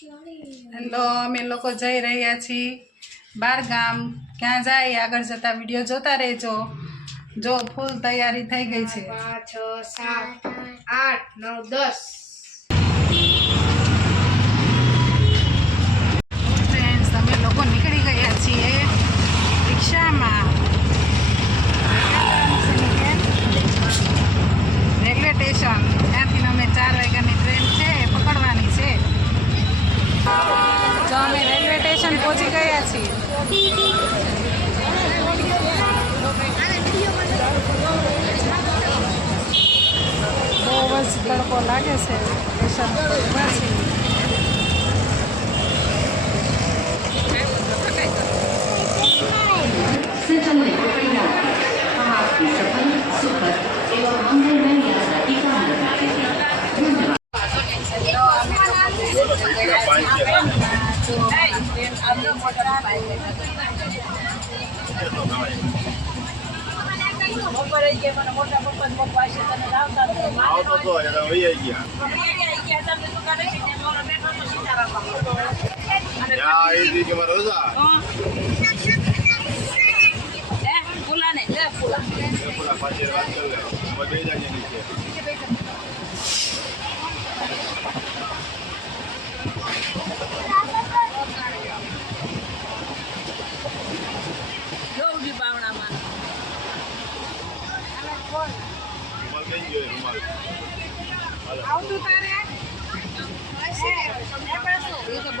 Hello, અમે લોકો જઈ રહ્યા છીએ બાર ગામ. ક્યાં જાય આગળ જતા વિડીયો જોતા રહેજો. જો ફૂલ તૈયારી થઈ ગઈ છે. 5 6 7 8 9 10 ફ્રેન્ડ્સ, અમે લોકો નીકળી ગયા છીએ રિક્ષામાં. રેલવે સ્ટેશન ત્યાંથી અમે 4 વાગ્યાની ટ્રેન છે પકડવાની છે. જો અમે રેલવે સ્ટેશન પહોંચી ગયા છીએ. બહુ જ તડકો લાગે છે સ્ટેશન संजय रुपया हम आपकी सफल सुखद एवं मंगलमय यात्रा की कामना करते हैं।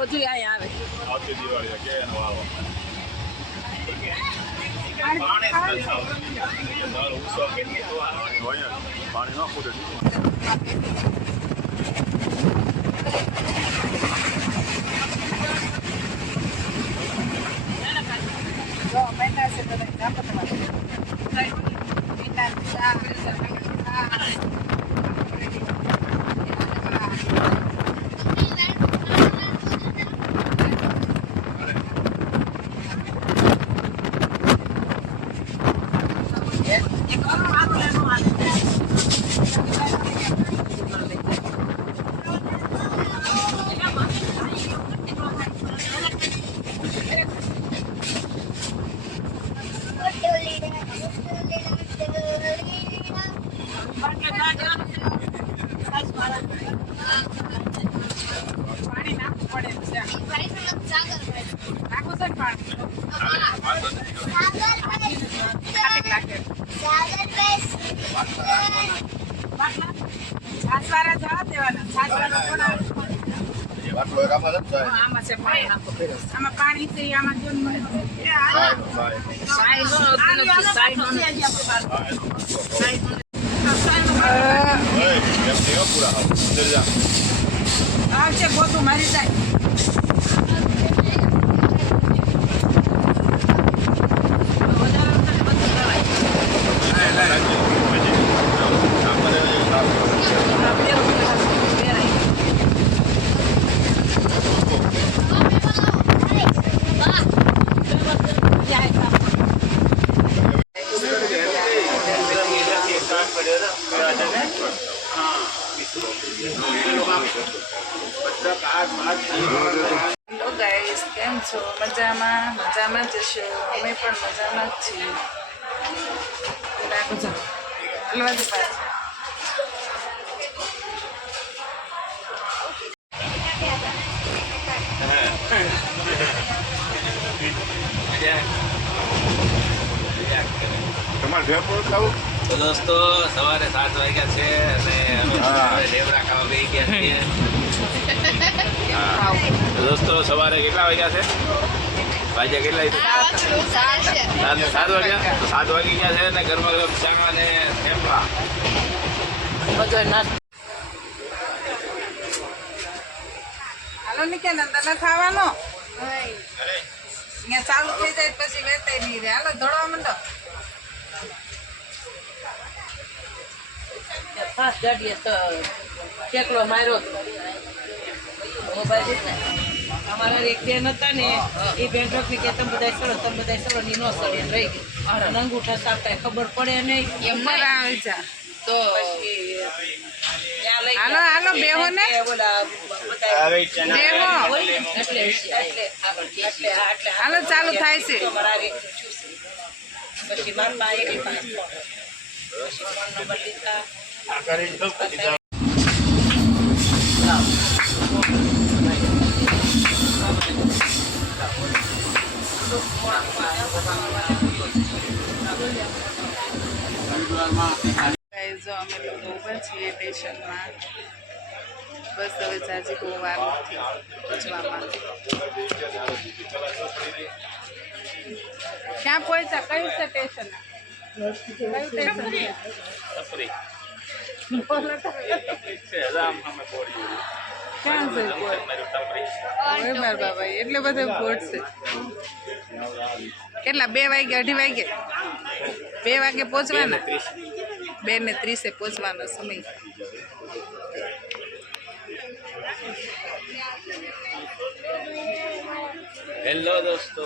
બધું અહીંયા આવે. આવતી દિવાળી કે એનો વાવો પાણી ન ફૂટે. આમાં પાણી છે, આમાં આવશે ગોતું મારી જાય. હેલો ગાઈસ, કેમ છો? મજામાં? મજામાં જ છો. અમે પણ મજામાં જ છીએ. હલવા દે પાછા. તમારે ભેપુર ખાવું? તો દોસ્તો, સવારે 7 વાગ્યા છે અને અમે ઢેબરા ખાવા બેસી ગયા છીએ. તો દોસ્તો, સવારે કેટલા વાગ્યા છે? વાગ્યા કેટલા? 7 વાગ્યા. તો 7 વાગી ગયા છે ને ગરમા ગરમ ચા અને થેપલા. હાલો નિત્યાનંદ, તને ખાવાનો અહીંયા ચાલુ થઈ જાય પછી વેચાઈ નહીં રે. હાલો દોડવા માંડો. કેટલો માર્યો મોબાઈલ ને અમારા એક બેન હતા ને, એ બેન રોકી કે તમે બધા ચડો ને નો ચડે રહી ગઈ. અંગૂઠા સાપતા ખબર પડે નહીં એમ આવી જા તો આ લઈ હાલો હાલો બેહો ને ઓલા બધા બેહો એટલે આગળ એટલે હાલો ચાલુ થાય છે તમારા એક પછી માર પાસે એક પાંચ પછી ફોન નંબર લીધા ગાઈઝ, જો અમે લોકો ઊભા છીએ સ્ટેશનમાં. બસ હવે જાજી બહુ વાર નથી પહોંચવામાં. ક્યાં પહોંચ્યા? કયું છે સ્ટેશન? કયું સ્ટેશન છે? ક્યાં છે બોર્ડ? ઓય માર બાબા, એટલે બધે બોર્ડ છે. કેટલા 2 વાગે 2:30 વાગે 2 વાગે પહોંચવાના? 2:30 પહોંચવાનો સમય. હેલો દોસ્તો,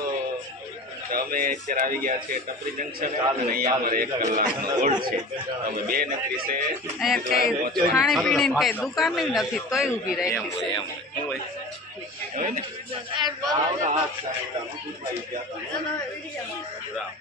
તો અમે અત્યારે આવી ગયા છે ટપરી જંકશન અને અહીંયા અમારે 1 કલાકનો હોલ્ડ છે. અમે 2:30 અહીંયા કઈ ખાણીપીણીની કઈ દુકાન નથી તોય ઊભી એમ રાખી છે. હોય એમ હોય શું હોય હોય ને રામ.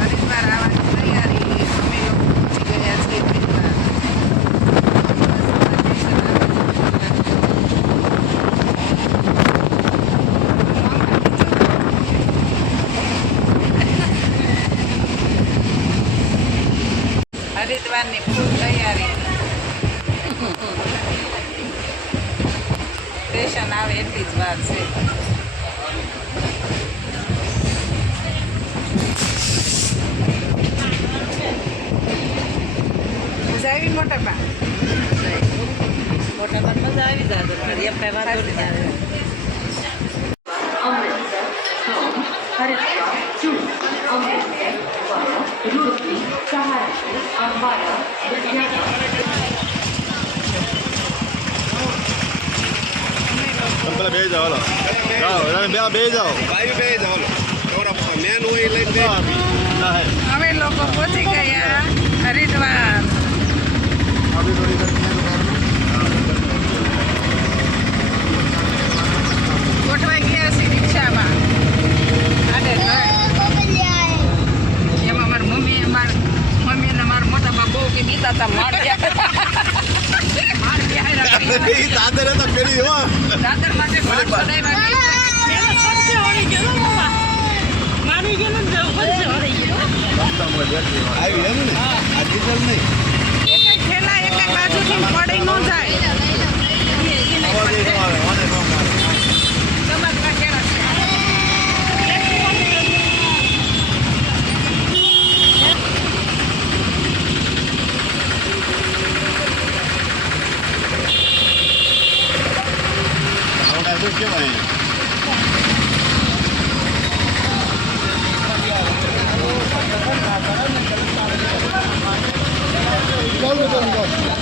હરિદ્વાર આવવાની તૈયારી. અમે લોકો પહોંચી ગયા છીએ હરિદ્વાર. હરિદ્વારની ફૂલ તૈયારી. સ્ટેશન આવે એટલી જ વાર છે. મજા આવી મોટા પા? મોટા ભાગ મજા આવી જાય તો ફરી એમ કઈ વાંધો નહીં આવે. Amritsar from Haridwar to Amritsar via Roorkee, Saharanpur and via તમે બે જાઓ હાલો જાઓ તમે બે જાઓ ભાઈ બે જાઓ થોડા મેન હોય લઈને અમે લોકો પહોંચી ગયા હરિદ્વાર. ગોઠવાઈ ગયા છે રિક્ષામાં. એમાં મારી મમ્મી અને મારા મોટા બા બહુ કે બીતા હતા દાદર તો પેલી હો દાદર માટે આવી એમ ને આ ડીઝલ નહીં એક થેલા એક બાજુથી પડી ન જાય. અવાજ ન આવે મને ન મારે સમાજમાં કેળા છે. આવડા તો કેવાય ચાલો ચાલો